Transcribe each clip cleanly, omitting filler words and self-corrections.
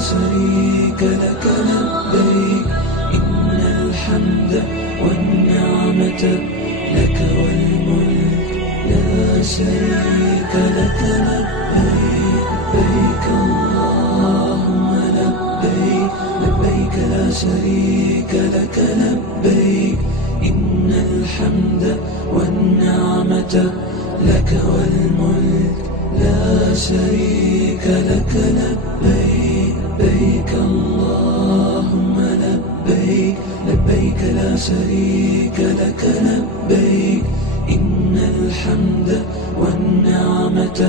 شريك لك لبيك إن الحمد والنعمة لك والملك لا شريك لك لبيك لبيك اللهم لبيك لبيك لا شريك لك لبيك إن الحمد والنعمة لك والملك لا شريك لك لبيك لبيك اللهم لبيك لبيك لا شريك لك لبيك إن الحمد والنعمة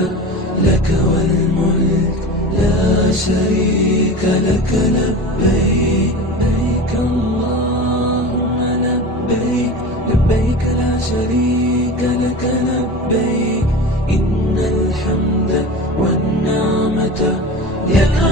لك والملك لا شريك لك لبيك لبيك اللهم لبيك لبيك لا شريك لك لبيك إن الحمد والنعمة لك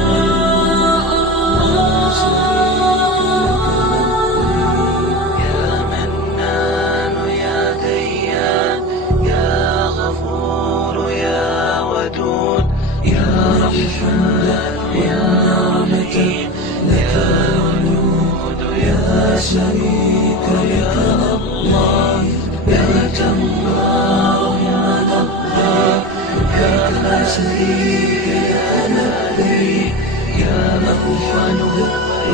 شريك لك الله لبيك اللهم لبيك لبيك لا شريك لك لبيك يا موحد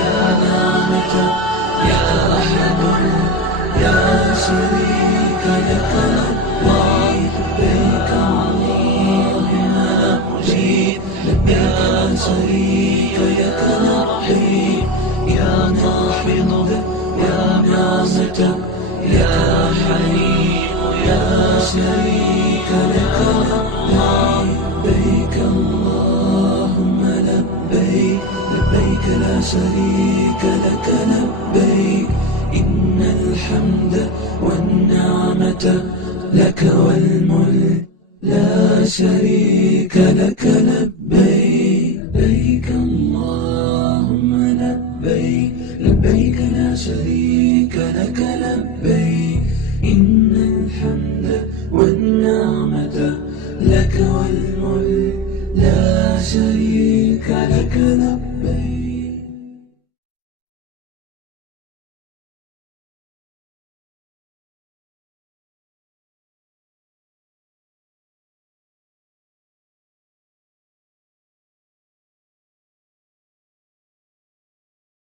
يا نعمة يا أحد يا شريك لك الله لبيك اللهم لبيك لبيك لا شريك لك لبيك يا ناحض يا نعمة يا حليم يا شريك لك الله لبيك اللهم لبيك لبيك لا شريك لك لبيك إن الحمد والنعمة لك والملك لا شريك لك لبيك لبيك اللهم لبيك لبيك لا شريك